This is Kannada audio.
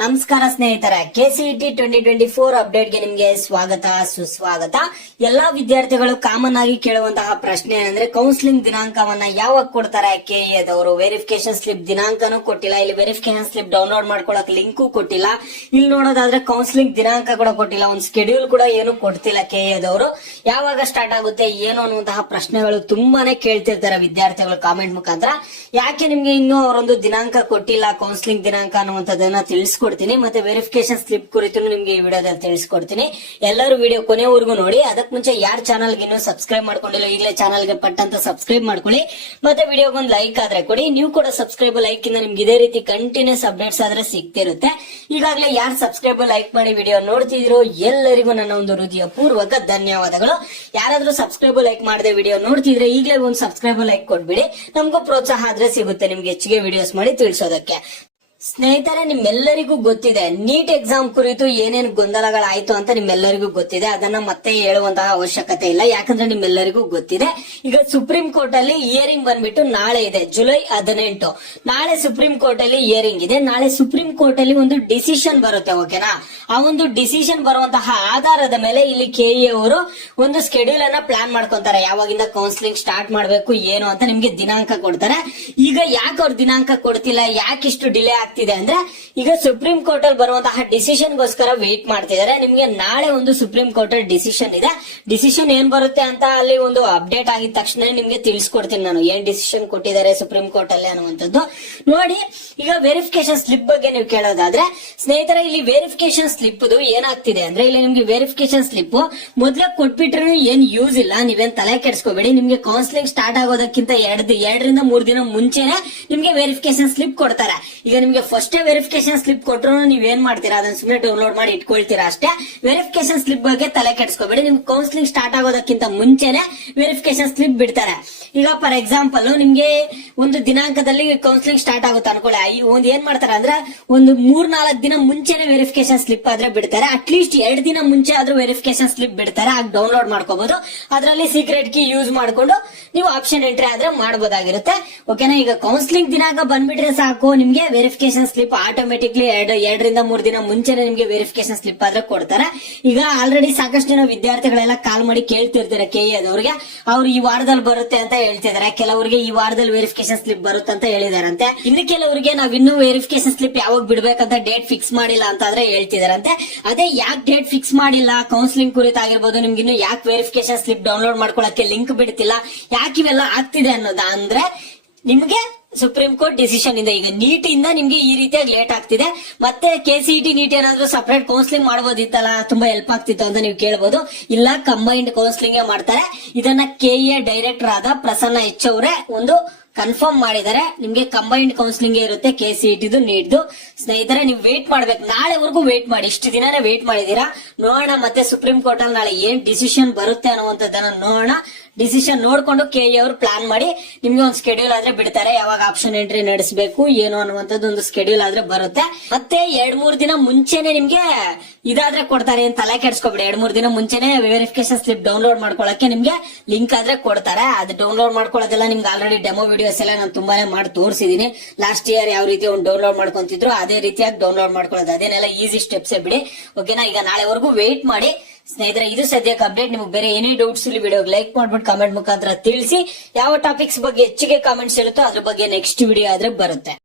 ನಮಸ್ಕಾರ ಸ್ನೇಹಿತರೆ, ಕೆಸಿಇಟಿ 2024 ಅಪ್ಡೇಟ್ಗೆ ನಿಮ್ಗೆ ಸ್ವಾಗತ ಸುಸ್ವಾಗತ. ಎಲ್ಲಾ ವಿದ್ಯಾರ್ಥಿಗಳು ಕಾಮನ್ ಆಗಿ ಕೇಳುವಂತಹ ಪ್ರಶ್ನೆ ಏನಂದ್ರೆ ಕೌನ್ಸಿಲಿಂಗ್ ದಿನಾಂಕವನ್ನ ಯಾವಾಗ ಕೊಡ್ತಾರೆ ಕೆಎದವರು. ವೆರಿಫಿಕೇಶನ್ ಸ್ಲಿಪ್ ದಿನಾಂಕನೂ ಕೊಟ್ಟಿಲ್ಲ, ಇಲ್ಲಿ ವೆರಿಫಿಕೇಶನ್ ಸ್ಲಿಪ್ ಡೌನ್ಲೋಡ್ ಮಾಡ್ಕೊಳಕ್ ಲಿಂಕು ಕೊಟ್ಟಿಲ್ಲ. ಇಲ್ಲಿ ನೋಡೋದಾದ್ರೆ ಕೌನ್ಸಿಲಿಂಗ್ ದಿನಾಂಕ ಕೂಡ ಕೊಟ್ಟಿಲ್ಲ, ಒಂದು ಸ್ಕೆಡ್ಯೂಲ್ ಕೂಡ ಏನು ಕೊಡ್ತಿಲ್ಲ ಕೆಎದವರು. ಯಾವಾಗ ಸ್ಟಾರ್ಟ್ ಆಗುತ್ತೆ ಏನು ಅನ್ನುವಂತಹ ಪ್ರಶ್ನೆಗಳು ತುಂಬಾನೇ ಕೇಳ್ತಿರ್ತಾರೆ ವಿದ್ಯಾರ್ಥಿಗಳು ಕಾಮೆಂಟ್ ಮುಖಾಂತರ. ಯಾಕೆ ನಿಮ್ಗೆ ಇನ್ನೂ ಅವರೊಂದು ದಿನಾಂಕ ಕೊಟ್ಟಿಲ್ಲ, ಕೌನ್ಸಿಲಿಂಗ್ ದಿನಾಂಕ ಅನ್ನುವಂಥದ್ದನ್ನ ತಿಳಿಸ್ಕೊಡ್ತೀನಿ. ಮತ್ತೆ ವೆರಿಫಿಕೇಶನ್ ಸ್ಲಿಪ್ ಕುರಿತು ನಿಮ್ಗೆ ಈ ವಿಡಿಯೋದಲ್ಲಿ ತಿಳಿಸ್ಕೊಡ್ತೀನಿ. ಎಲ್ಲರೂ ವಿಡಿಯೋ ಕೊನೆವರೆಗೂ ನೋಡಿ. ಅದಕ್ಕೆ ಮುಂಚೆ ಯಾರು ಚಾನಲ್ಗೆ ಇನ್ನೂ ಸಬ್ಸ್ಕ್ರೈಬ್ ಮಾಡ್ಕೊಂಡಿಲ್ಲ ಈಗಲೇ ಚಾನಲ್ಗೆ ಪಟ್ಟಂತ ಸಬ್ಸ್ಕ್ರೈಬ್ ಮಾಡ್ಕೊಳ್ಳಿ. ಮತ್ತೆ ವಿಡಿಯೋಗೊಂದು ಲೈಕ್ ಆದ್ರೆ ಕೊಡಿ. ನೀವು ಕೂಡ ಸಬ್ಸ್ಕ್ರೈಬ್ ಲೈಕ್ ಇಂದ ನಿಮ್ಗೆ ಇದೇ ರೀತಿ ಕಂಟಿನ್ಯೂಸ್ ಅಪ್ಡೇಟ್ಸ್ ಆದ್ರೆ ಸಿಗ್ತಿರುತ್ತೆ. ಈಗಾಗಲೇ ಯಾರು ಸಬ್ಸ್ಕ್ರೈಬ್ ಲೈಕ್ ಮಾಡಿ ವಿಡಿಯೋ ನೋಡ್ತಿದ್ರು ಎಲ್ಲರಿಗೂ ನನ್ನ ಒಂದು ಹೃದಯ ಪೂರ್ವಕ ಧನ್ಯವಾದಗಳು. ಯಾರಾದ್ರೂ ಸಬ್ಸ್ಕ್ರೈಬ್ ಲೈಕ್ ಮಾಡದೆ ವಿಡಿಯೋ ನೋಡ್ತಿದ್ರೆ ಈಗಲೇ ಒಂದು ಸಬ್ಸ್ಕ್ರೈಬ್ ಲೈಕ್ ಕೊಟ್ಬಿಡಿ. ನಮಗೂ ಪ್ರೋತ್ಸಾಹ ಆದ್ರೆ ಸಿಗುತ್ತೆ ನಿಮ್ಗೆ ಹೆಚ್ಚಿಗೆ ವಿಡಿಯೋಸ್ ಮಾಡಿ ತಿಳಿಸೋದಕ್ಕೆ. ಸ್ನೇಹಿತರೆ, ನಿಮ್ಮೆಲ್ಲರಿಗೂ ಗೊತ್ತಿದೆ ನೀಟ್ ಎಕ್ಸಾಮ್ ಕುರಿತು ಏನೇನು ಗೊಂದಲಗಳಾಯ್ತು ಅಂತ ನಿಮ್ಮೆಲ್ಲರಿಗೂ ಗೊತ್ತಿದೆ. ಅದನ್ನ ಮತ್ತೆ ಹೇಳುವಂತಹ ಅವಶ್ಯಕತೆ ಇಲ್ಲ, ಯಾಕಂದ್ರೆ ನಿಮ್ಮೆಲ್ಲರಿಗೂ ಗೊತ್ತಿದೆ. ಈಗ ಸುಪ್ರೀಂ ಕೋರ್ಟ್ ಅಲ್ಲಿ ಹಿಯರಿಂಗ್ ಬಂದ್ಬಿಟ್ಟು ನಾಳೆ ಇದೆ, ಜುಲೈ 18. ನಾಳೆ ಸುಪ್ರೀಂ ಕೋರ್ಟ್ ಅಲ್ಲಿ ಹಿಯರಿಂಗ್ ಇದೆ. ನಾಳೆ ಸುಪ್ರೀಂ ಕೋರ್ಟ್ ಅಲ್ಲಿ ಒಂದು ಡಿಸಿಷನ್ ಬರುತ್ತೆ, ಓಕೆನಾ? ಆ ಒಂದು ಡಿಸಿಷನ್ ಬರುವಂತಹ ಆಧಾರದ ಮೇಲೆ ಇಲ್ಲಿ ಕೆಇಎ ಅವರು ಒಂದು ಸ್ಕೆಡ್ಯೂಲ್ ಅನ್ನ ಪ್ಲಾನ್ ಮಾಡ್ಕೊಂತಾರೆ. ಯಾವಾಗಿಂದ ಕೌನ್ಸಿಲಿಂಗ್ ಸ್ಟಾರ್ಟ್ ಮಾಡ್ಬೇಕು ಏನು ಅಂತ ನಿಮ್ಗೆ ದಿನಾಂಕ ಕೊಡ್ತಾರೆ. ಈಗ ಯಾಕೆ ಅವ್ರು ದಿನಾಂಕ ಕೊಡ್ತಿಲ್ಲ, ಯಾಕೆ ಇಷ್ಟು ಡಿಲೇ ಆಗ್ತಿದೆ ಅಂದ್ರೆ ಈಗ ಸುಪ್ರೀಂ ಕೋರ್ಟ್ ಅಲ್ಲಿ ಬರುವಂತಹ ಡಿಸಿಷನ್ ಗೋಸ್ಕರ ವೇಟ್ ಮಾಡ್ತಿದ್ದಾರೆ. ನಿಮ್ಗೆ ನಾಳೆ ಒಂದು ಸುಪ್ರೀಂ ಕೋರ್ಟ್ ಅಲ್ಲಿ ಡಿಸಿಷನ್ ಇದೆ. ಡಿಸಿಷನ್ ಏನ್ ಬರುತ್ತೆ ಅಂತ ಅಲ್ಲಿ ಒಂದು ಅಪ್ಡೇಟ್ ಆಗಿದ ತಕ್ಷಣ ನಿಮ್ಗೆ ತಿಳಿಸ್ಕೊಡ್ತೀನಿ ನಾನು, ಏನ್ ಡಿಸಿಷನ್ ಕೊಟ್ಟಿದ್ದಾರೆ ಸುಪ್ರೀಂ ಕೋರ್ಟ್ ಅಲ್ಲಿ ಅನ್ನುವಂಥದ್ದು. ನೋಡಿ, ಈಗ ವೆರಿಫಿಕೇಶನ್ ಸ್ಲಿಪ್ ಬಗ್ಗೆ ನೀವು ಕೇಳೋದಾದ್ರೆ ಸ್ನೇಹಿತರೆ, ಇಲ್ಲಿ ವೆರಿಫಿಕೇಶನ್ ಸ್ಲಿಪ್ ಏನಾಗ್ತಿದೆ ಅಂದ್ರೆ ಇಲ್ಲಿ ನಿಮ್ಗೆ ವೆರಿಫಿಕೇಶನ್ ಸ್ಲಿಪ್ ಮೊದ್ಲೇ ಕೊಟ್ಬಿಟ್ರು ಏನ್ ಯೂಸ್ ಇಲ್ಲ, ನೀವೇನ್ ತಲೆ ಕೆಡಿಸ್ಕೋಬೇಡಿ. ನಿಮ್ಗೆ ಕೌನ್ಸಿಲಿಂಗ್ ಸ್ಟಾರ್ಟ್ ಆಗೋದಕ್ಕಿಂತ 2 3 ದಿನ ಮುಂಚೆನೆ ನಿಮ್ಗೆ ವೆರಿಫಿಕೇಶನ್ ಸ್ಲಿಪ್ ಕೊಡ್ತಾರೆ. ಈಗ ನಿಮ್ಗೆ ಫಸ್ಟ್ ವೆರಿಫಿಕೇಶನ್ ಸ್ಲಿಪ್ ಕೊಟ್ಟರು ನೀವೇನ್ ಮಾಡ್ತೀರಾ, ಅದನ್ನ ಸುಮ್ಮನೆ ಡೌನ್ಲೋಡ್ ಮಾಡಿ ಇಟ್ಕೊಳ್ತೀರಾ ಅಷ್ಟೇ. ವೆರಿಫಿಕೇಶನ್ ಸ್ಲಿಪ್ ಬಗ್ಗೆ ತಲೆ ಕೆಡಿಸ್ಕೋಬೇಡಿ. ನಿಮ್ಗೆ ಕೌನ್ಸಿಲಿಂಗ್ ಸ್ಟಾರ್ಟ್ ಆಗೋದಕ್ಕಿಂತ ಮುಂಚೆನೆ ವೆರಿಫಿಕೇಶನ್ ಸ್ಲಿಪ್ ಬಿಡ್ತಾರೆ. ಈಗ ಫಾರ್ ಎಕ್ಸಾಂಪಲ್ ನಿಮ್ಗೆ ಒಂದು ದಿನಾಂಕದಲ್ಲಿ ಕೌನ್ಸಿಲಿಂಗ್ ಸ್ಟಾರ್ಟ್ ಆಗುತ್ತೆ ಅನ್ಕೊಳ್ಳಿ, ಒಂದ್ ಏನ್ ಮಾಡ್ತಾರೆ ಅಂದ್ರೆ ಒಂದು 3-4 ದಿನ ಮುಂಚೆನೆ ವೆರಿಫಿಕೇಶನ್ ಸ್ಲಿಪ್ ಆದ್ರೆ ಬಿಡ್ತಾರೆ. ಅಟ್ಲೀಸ್ಟ್ 2 ದಿನ ಮುಂಚೆ ಆದ್ರೂ ವೆರಿಫಿಕೇಶನ್ ಸ್ಲಿಪ್ ಬಿಡ್ತಾರೆ, ಆಗ ಡೌನ್ಲೋಡ್ ಮಾಡ್ಕೋಬಹುದು. ಅದರಲ್ಲಿ ಸೀಕ್ರೆಟ್ ಕೀ ಯೂಸ್ ಮಾಡ್ಕೊಂಡು ನೀವು ಆಪ್ಷನ್ ಎಂಟ್ರಿ ಆದ್ರೆ ಮಾಡಬಹುದಾಗಿರುತ್ತೆ, ಓಕೆನಾ? ಈಗ ಕೌನ್ಸಿಲಿಂಗ್ ದಿನಾಂಕ ಬಂದ್ಬಿಟ್ರೆ ಸಾಕು, ನಿಮ್ಗೆ ವೆರಿಫಿಕೇಶನ್ ಸ್ಲಿಪ್ ಆಟೋಮೆಟಿಕ್ಲಿ 2 3 ದಿನ ಮುಂಚೆನೆ ನಿಮ್ಗೆ ವೆರಿಫಿಕೇಶನ್ ಸ್ಲಿಪ್ ಆದ್ರೆ ಕೊಡ್ತಾರೆ. ಈಗ ಆಲ್ರೆಡಿ ಸಾಕಷ್ಟು ಜನ ವಿದ್ಯಾರ್ಥಿಗಳೆಲ್ಲ ಕಾಲ್ ಮಾಡಿ ಕೇಳ್ತಿರ್ತಾರೆ ಕೆಇಎದವ್ರಿಗೆ, ಅವ್ರು ಈ ವಾರದಲ್ಲಿ ಬರುತ್ತೆ ಅಂತ ಹೇಳ್ತಿದ್ದಾರೆ. ಕೆಲವರಿಗೆ ಈ ವಾರದಲ್ಲಿ ವೆರಿಫಿಕೇಶನ್ ಸ್ಲಿಪ್ ಬರುತ್ತೆ ಅಂತ ಹೇಳಿದಾರಂತೆ. ಇನ್ನು ಕೆಲವರಿಗೆ ನಾವ್ ಇನ್ನೂ ವೆರಿಫಿಕೇಶನ್ ಸ್ಲಿಪ್ ಯಾವಾಗ ಬಿಡ್ಬೇಕಂತ ಡೇಟ್ ಫಿಕ್ಸ್ ಮಾಡಿಲ್ಲ ಅಂತ ಆದ್ರೆ ಹೇಳ್ತಿದಾರಂತೆ. ಅದೇ ಯಾಕೆ ಡೇಟ್ ಫಿಕ್ಸ್ ಮಾಡಿಲ್ಲ, ಕೌನ್ಸಿಲಿಂಗ್ ಕುರಿತಾಗಿರ್ಬೋದು, ನಿಮ್ಗೆ ಇನ್ನು ಯಾಕೆ ವೆರಿಫಿಕೇಶನ್ ಸ್ಲಿಪ್ ಡೌನ್ಲೋಡ್ ಮಾಡ್ಕೊಳಕ್ಕೆ ಲಿಂಕ್ ಬಿಡ್ತಿಲ್ಲ, ಯಾಕೆ ಇವೆಲ್ಲ ಆಗ್ತಿದೆ ಅನ್ನೋದ ಅಂದ್ರೆ ನಿಮ್ಗೆ ಸುಪ್ರೀಂ ಕೋರ್ಟ್ ಡಿಸಿಷನ್ ಇಂದ, ಈಗ ನೀಟ್ ಇಂದ ನಿಮ್ಗೆ ಈ ರೀತಿಯಾಗಿ ಲೇಟ್ ಆಗ್ತಿದೆ. ಮತ್ತೆ ಕೆಸಿಇಟಿ ನೀಟ್ ಏನಾದ್ರು ಸಪರೇಟ್ ಕೌನ್ಸಿಲಿಂಗ್ ಮಾಡಬಹುದಿತ್ತಲ್ಲ, ತುಂಬಾ ಹೆಲ್ಪ್ ಆಗ್ತಿತ್ತು ಅಂತ ನೀವು ಕೇಳಬಹುದು. ಇಲ್ಲ, ಕಂಬೈನ್ಡ್ ಕೌನ್ಸಿಲಿಂಗ್ ಮಾಡ್ತಾರೆ. ಇದನ್ನ ಕೆಇಎ ಡೈರೆಕ್ಟರ್ ಆದ ಪ್ರಸನ್ನ ಎಚ್ ಅವರೇ ಒಂದು ಕನ್ಫರ್ಮ್ ಮಾಡಿದ್ದಾರೆ. ನಿಮ್ಗೆ ಕಂಬೈನ್ಡ್ ಕೌನ್ಸಿಲಿಂಗ್ ಇರುತ್ತೆ ಕೆಸಿಇಟಿದು ನೀಟ್ದು. ಸ್ನೇಹಿತರೆ, ನೀವು ವೇಟ್ ಮಾಡ್ಬೇಕು, ನಾಳೆವರೆಗೂ ವೇಟ್ ಮಾಡಿ. ಇಷ್ಟು ದಿನಾನೇ ವೇಟ್ ಮಾಡಿದೀರಾ. ನೋಡೋಣ ಮತ್ತೆ ಸುಪ್ರೀಂ ಕೋರ್ಟ್ ಅಲ್ಲಿ ನಾಳೆ ಏನ್ ಡಿಸಿಷನ್ ಬರುತ್ತೆ ಅನ್ನುವಂಥದ್ದನ್ನ ನೋಡೋಣ. ಡಿಸಿಷನ್ ನೋಡ್ಕೊಂಡು ಕೆಇಎ ಅವರು ಪ್ಲಾನ್ ಮಾಡಿ ನಿಮ್ಗೆ ಒಂದು ಸ್ಕೆಡ್ಯೂಲ್ ಆದ್ರೆ ಬಿಡ್ತಾರೆ, ಯಾವಾಗ ಆಪ್ಷನ್ ಎಂಟ್ರಿ ನಡೆಸಬೇಕು ಏನು ಅನ್ನುವಂಥದ್ದು ಒಂದು ಸ್ಕೆಡ್ಯೂಲ್ ಆದ್ರೆ ಬರುತ್ತೆ. ಮತ್ತೆ 2-3 ದಿನ ಮುಂಚೆನೆ ನಿಮ್ಗೆ ಇದಾದ್ರೆ ಕೊಡ್ತಾರೆ, ಏನ್ ತಲೆ ಕೆಡ್ಸ್ಕೊಬೇಡಿ. 2-3 ದಿನ ಮುಂಚೆನೆ ವೆರಿಫಿಕೇಶನ್ ಸ್ಲಿಪ್ ಡೌನ್ಲೋಡ್ ಮಾಡ್ಕೊಳಕ್ಕೆ ನಿಮ್ಗೆ ಲಿಂಕ್ ಆದ್ರೆ ಕೊಡ್ತಾರೆ. ಅದು ಡೌನ್ಲೋಡ್ ಮಾಡ್ಕೊಳ್ಳೋದೆಲ್ಲ ನಿಮ್ಗೆ ಆಲ್ರೆಡಿ ಡೆಮೋ ವಿಡಿಯೋಸ್ ಎಲ್ಲ ನಾನು ತುಂಬಾನೇ ಮಾಡಿ ತೋರಿಸಿದೀನಿ. ಲಾಸ್ಟ್ ಇಯರ್ ಯಾವ ರೀತಿ ಒಂದು ಡೌನ್ಲೋಡ್ ಮಾಡ್ಕೊಂತಿದ್ರು ಅದೇ ರೀತಿಯಾಗಿ ಡೌನ್ಲೋಡ್ ಮಾಡ್ಕೊಳ್ಳೋದು, ಅದೇನೆಲ್ಲ ಈಸಿ ಸ್ಟೆಪ್ಸ್ ಬಿಡಿ, ಓಕೆನಾ? ಈಗ ನಾಳೆವರೆಗೂ ವೇಟ್ ಮಾಡಿ ಸ್ನೇಹಿತರೆ. ಇದು ಸದ್ಯಕ್ಕೆ ಅಪ್ಡೇಟ್. ನಿಮ್ಗೆ ಬೇರೆ ಏನೇ ಡೌಟ್ಸ್ ಇಲ್ಲಿ ವಿಡಿಯೋಗೆ ಲೈಕ್ ಮಾಡ್ಬಿಟ್ಟು ಕಮೆಂಟ್ ಮುಖಾಂತರ ತಿಳಿಸಿ. ಯಾವ ಟಾಪಿಕ್ಸ್ ಬಗ್ಗೆ ಹೆಚ್ಚಿಗೆ ಕಾಮೆಂಟ್ಸ್ ಇರುತ್ತೋ ಅದ್ರ ಬಗ್ಗೆ ನೆಕ್ಸ್ಟ್ ವಿಡಿಯೋ ಆದ್ರೆ ಬರುತ್ತೆ.